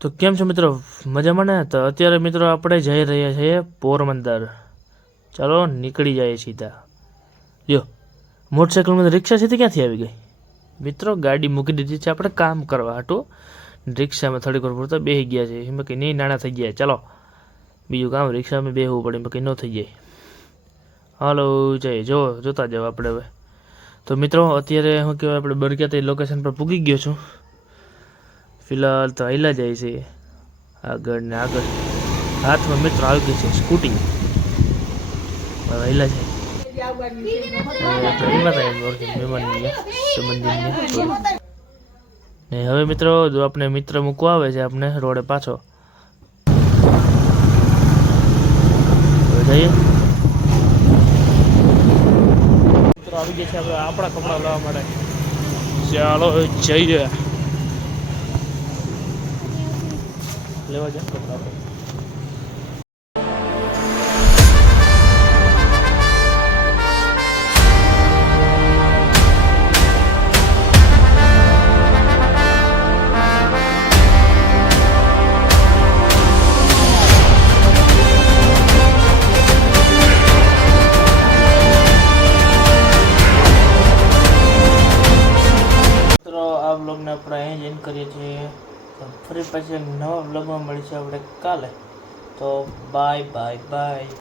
તો કેમ છો મિત્રો, મજામાં ને? તો અત્યારે મિત્રો આપણે જઈ રહ્યા છીએ પોરબંદર. ચાલો નીકળી જાય સીધા. લ્યો, મોટરસાઇકલમાં રિક્ષા સીધી ક્યાંથી આવી ગઈ? મિત્રો ગાડી મૂકી દીધી છે આપણે કામ કરવા હાટું. રિક્ષામાં થોડીક વાર પૂરતા બેસી ગયા છે. એમાં કંઈ નહીં, નાના થઈ ગયા. ચાલો બીજું કામ રિક્ષામાં બેસવું પડે, એમાં કંઈ ન થઈ જાય. હાલો જઈએ, જોતા જાવ આપણે હવે. તો મિત્રો અત્યારે શું કહેવાય, આપણે બરક્યાથી લોકેશન પર પૂગી ગયો છું. ફિલહાલ તો હાલ્યા જાય છે આગળ ને આગળ. હાથમાં મિત્રો આવી ગઈ છે સ્કૂટી. હાલ્યા જાય ને. હવે મિત્રો જો આપણે મિત્ર મૂકવા આવે છે આપણે રોડે પાછો જઈએ. મિત્રો આવી ગયા છે આપણે આપણા કપડાં લાવવા માટે. ચાલો જઈએ લેવા જાય કપડા. આ બ્લોગને આપણે અહીં જ એન્ડ કરીએ છીએ. ફરી પાછી નવા બ્લોગમાં મળીશું આપણે કાલે. તો બાય બાય બાય.